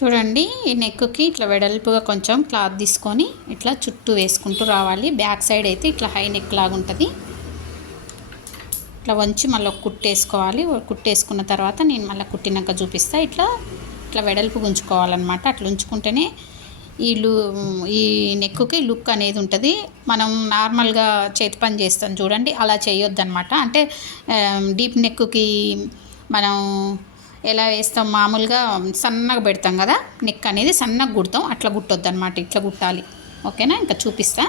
చూడండి ఈ నెక్కి ఇట్లా వెడల్పుగా కొంచెం క్లాత్ తీసుకొని ఇట్లా చుట్టూ వేసుకుంటూ రావాలి. బ్యాక్ సైడ్ అయితే ఇట్లా హై నెక్ లాగా ఉంటుంది. ఇట్లా వంచి మళ్ళీ ఒక కుట్టేసుకోవాలి. కుట్టేసుకున్న తర్వాత నేను మళ్ళీ కుట్టినాక చూపిస్తాను. ఇట్లా ఇట్లా వెడల్పు ఉంచుకోవాలన్నమాట. అట్లా ఉంచుకుంటేనే ఈ నెక్కి లుక్ అనేది ఉంటుంది. మనం నార్మల్గా చేతి పని చేస్తాం చూడండి, అలా చేయొద్దన్నమాట. అంటే డీప్ నెక్కి మనం ఎలా వేస్తాం, మామూలుగా సన్నగా పెడతాం కదా, నెక్ అనేది సన్నగా కుడతాం, అట్లా కుట్టొద్దు అనమాట. ఇట్లా కుట్టాలి. ఓకేనా? ఇంకా చూపిస్తా.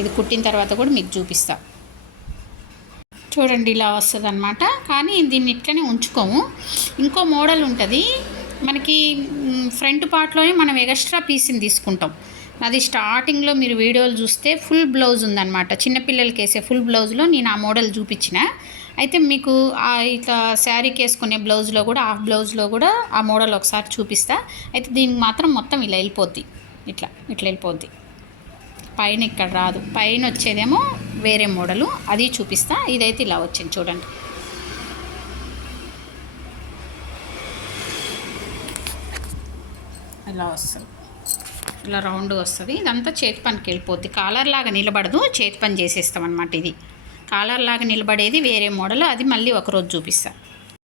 ఇది కుట్టిన తర్వాత కూడా మీకు చూపిస్తా. చూడండి ఇలా వస్తుంది అనమాట. కానీ దీన్ని ఇట్లనే ఉంచుకోము. ఇంకో మోడల్ ఉంటుంది మనకి. ఫ్రంట్ పార్ట్లోనే మనం ఎక్స్ట్రా పీస్ని తీసుకుంటాం. అది స్టార్టింగ్లో మీరు వీడియోలు చూస్తే ఫుల్ బ్లౌజ్ ఉందన్నమాట. చిన్నపిల్లలకి వేసే ఫుల్ బ్లౌజ్లో నేను ఆ మోడల్ చూపించిన. అయితే మీకు ఇట్లా శారీకి వేసుకునే బ్లౌజ్లో కూడా, హాఫ్ బ్లౌజ్లో కూడా ఆ మోడల్ ఒకసారి చూపిస్తా. అయితే దీనికి మాత్రం మొత్తం ఇలా వెళ్ళిపోద్ది. ఇట్లా వెళ్ళిపోద్ది. పైన ఇక్కడ రాదు. పైన వచ్చేదేమో వేరే మోడలు, అది చూపిస్తా. ఇదైతే ఇలా వచ్చింది చూడండి. ఇలా వస్తుంది, ఇలా రౌండ్గా వస్తుంది. ఇదంతా చేతి పనికి వెళ్ళిపోద్ది. కాలర్ లాగా నిలబడదు, చేతి పని చేసేస్తాం అనమాట. ఇది కాలర్ లాగా నిలబడేది వేరే మోడల్, అది మళ్ళీ ఒకరోజు చూపిస్తాను.